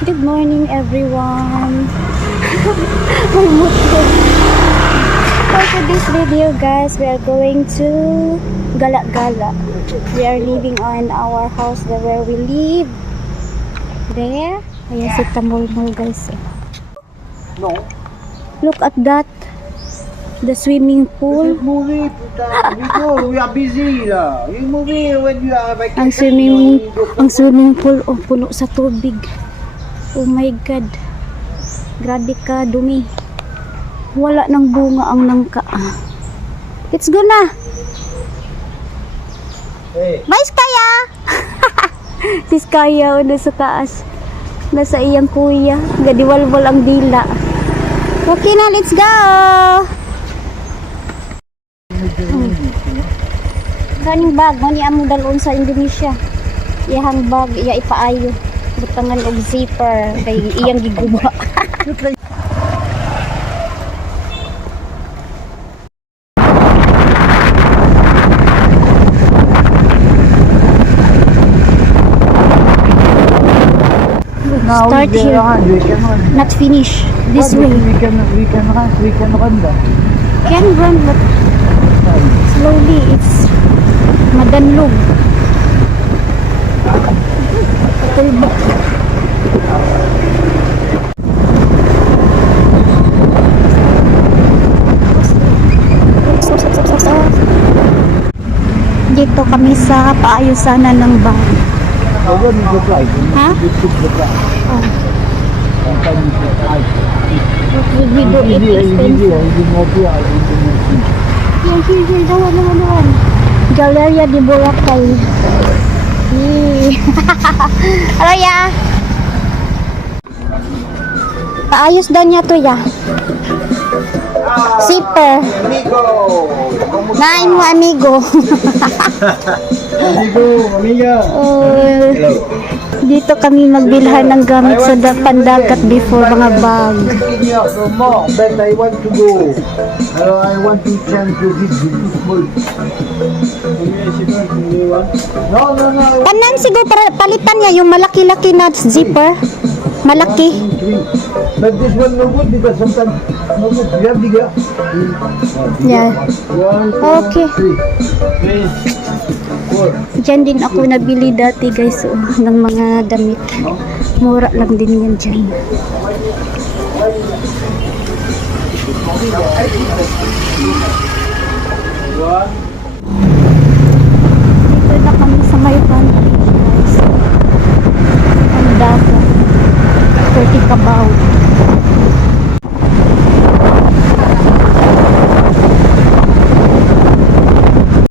Good morning everyone. For today's video guys, we are going to Gala Gala. We are living on our house where we live. There. Ayan si Tamulmul guys. No. Look at that. The swimming pool. movie. puta. We are busy lah. You movie when you are vacation. Ang swimming, ang swimming pool, oh, puno sa tubig. Oh my God. Grabe ka, dumi. Wala nang bunga ang nangka. Let's go na. Hey. Mais kaya? Sis kaya, oh, nasa taas. Nasa iyang kuya. Gadiwalwal ang dila. Okay na, let's go! Hmm. Kaning bag, mo ni among dalon sa Indonesia. Iyang bag, iya ipaayo. Butangan og zipper kay iyang giguba. Start here. Not finish. This way. We can we can run. We can run da. Can run but slowly. It's madanlog. Tulbok. Dito kami sa paayusanan ng bahay. Oh. Ha? Oh, will we do easy, expensive? Here, here, here. Dawan, dawan, dawan. Galeria di Boracay. Hello, ya. Paayos daw niya ya. Zipper. Amigo. ¿Cómo Nain mo, amigo. Amigo, amiga. Oh, dito kami magbilhan ng gamit sa da- pandagat before mga bag. 15 years or more, but I want to go. Uh, I want to change to this beautiful. No, no, no. Tanan siguro para palitan niya yung malaki-laki na zipper. Malaki. But this one no good because sometimes no good. Have bigger. Yeah. One, two, Okay. three. Three, four. Diyan din ako nabili dati guys oh, ng mga damit. Mura lang din yan dyan. Dito